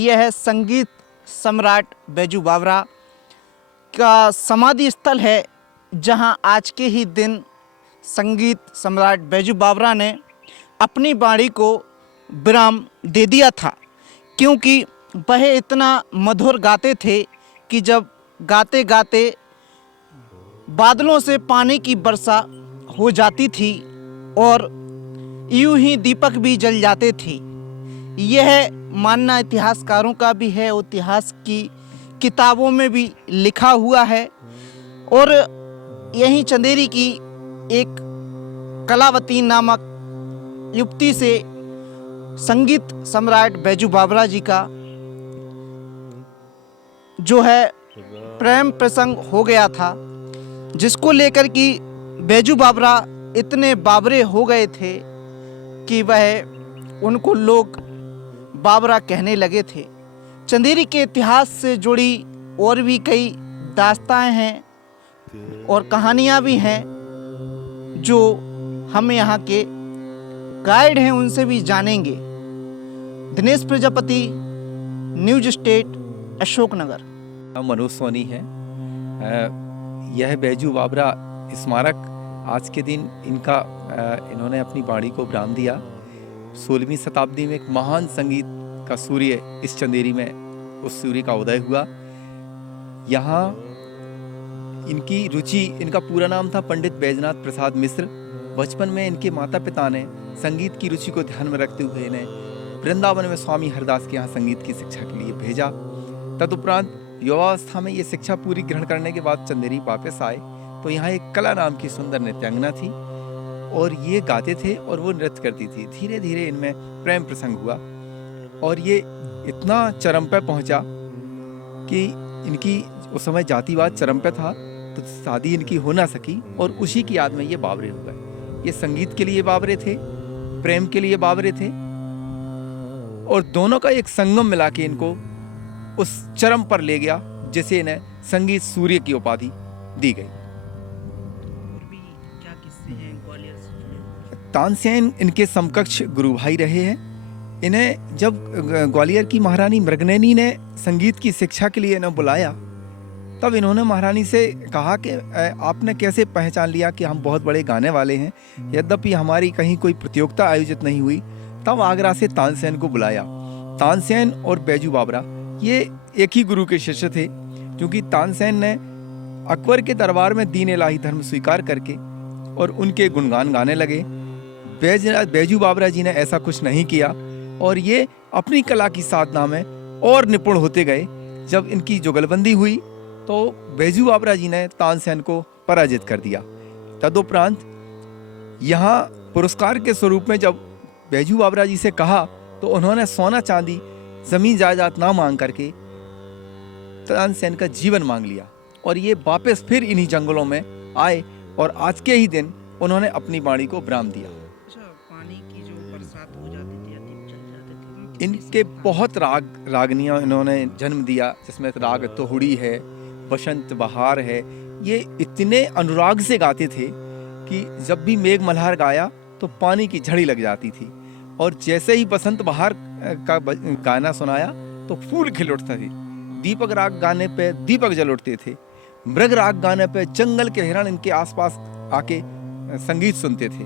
यह है संगीत सम्राट बैजू बावरा का समाधि स्थल है, जहां आज के ही दिन संगीत सम्राट बैजू बावरा ने अपनी वाणी को विराम दे दिया था, क्योंकि वह इतना मधुर गाते थे कि जब गाते गाते बादलों से पानी की वर्षा हो जाती थी और यूं ही दीपक भी जल जाते थे। यह मानना इतिहासकारों का भी है, इतिहास की किताबों में भी लिखा हुआ है। और यहीं चंदेरी की एक कलावती नामक युवती से संगीत सम्राट बैजू बावरा जी का जो है प्रेम प्रसंग हो गया था, जिसको लेकर कि बैजू बावरा इतने बावरे हो गए थे कि वह उनको लोग बावरा कहने लगे थे। चंदेरी के इतिहास से जुड़ी और भी कई दास्ताएं हैं और कहानियां भी हैं, जो हम यहाँ के गाइड हैं उनसे भी जानेंगे। Dinesh Prajapati, News State, Ashoknagar. मनोज सोनी है। यह बैजू बावरा स्मारक आज के दिन इन्होंने अपनी वाणी को विराम दिया। 16वीं शताब्दी में एक महान संगीत का सूर्य इस चंदेरी में उस सूर्य का उदय हुआ। यहाँ इनकी रुचि, इनका पूरा नाम था पंडित बैजनाथ प्रसाद मिश्र। बचपन में इनके माता पिता ने संगीत की रुचि को ध्यान में रखते हुए इन्हें वृंदावन में स्वामी हरदास के यहाँ संगीत की शिक्षा के लिए भेजा। तदुपरांत युवावस्था में ये शिक्षा पूरी ग्रहण करने के बाद चंदेरी वापस आए तो यहाँ एक कला नाम की सुंदर नृत्यांगना थी और ये गाते थे और वो नृत्य करती थी। धीरे धीरे इनमें प्रेम प्रसंग हुआ और ये इतना चरम पे पहुँचा कि इनकी उस समय जातिवाद चरम पे था, तो शादी इनकी हो ना सकी और उसी की याद में ये बावरे हो गए। ये संगीत के लिए बावरे थे, प्रेम के लिए बावरे थे और दोनों का एक संगम मिला के इनको उस चरम पर ले गया, जिसे इन्हें संगीत सूर्य की उपाधि दी गई। क्या किस्से हैं ग्वालियर से जुड़े? तानसेन इनके समकक्ष गुरु भाई रहे हैं। इन्हें जब ग्वालियर की महारानी मृगनयनी ने संगीत की शिक्षा के लिए इन्हें बुलाया, तब इन्होंने महारानी से कहा कि आपने कैसे पहचान लिया कि हम बहुत बड़े गाने वाले हैं, यद्यपि हमारी कहीं कोई प्रतियोगिता आयोजित नहीं हुई। तब आगरा से तानसेन को बुलाया। तानसेन और बैजू बावरा ये एक ही गुरु के शिष्य थे, क्योंकि तानसेन ने अकबर के दरबार में दीन इलाही धर्म स्वीकार करके और उनके गुणगान गाने लगे। बैजू बावरा जी ने ऐसा कुछ नहीं किया और ये अपनी कला की साधना में और निपुण होते गए। जब इनकी जुगलबंदी हुई तो बैजू बावरा जी ने तानसेन को पराजित कर दिया। तदुपरांत यहाँ पुरस्कार के स्वरूप में जब बैजू बावरा जी से कहा तो उन्होंने सोना चांदी जमीन जायदाद ना मांग करके तानसेन का जीवन मांग लिया और ये वापस फिर इन्हीं जंगलों में आए और आज के ही दिन उन्होंने अपनी वाणी को विराम दिया। अच्छा, पानी की जो बरसात हो जाती थी या दीप जल जाते थे, इनके बहुत रागनियाँ इन्होंने जन्म दिया, जिसमें राग तोहड़ी है, बसंत बहार है। ये इतने अनुराग से गाते थे कि जब भी मेघ मल्हार गाया तो पानी की झड़ी लग जाती थी और जैसे ही बसंत बहार का गाना सुनाया तो फूल खिल उठते थे। दीपक राग गाने पे दीपक जल उठते थे। मृग राग गाने पे जंगल के हिरण इनके आसपास आके संगीत सुनते थे।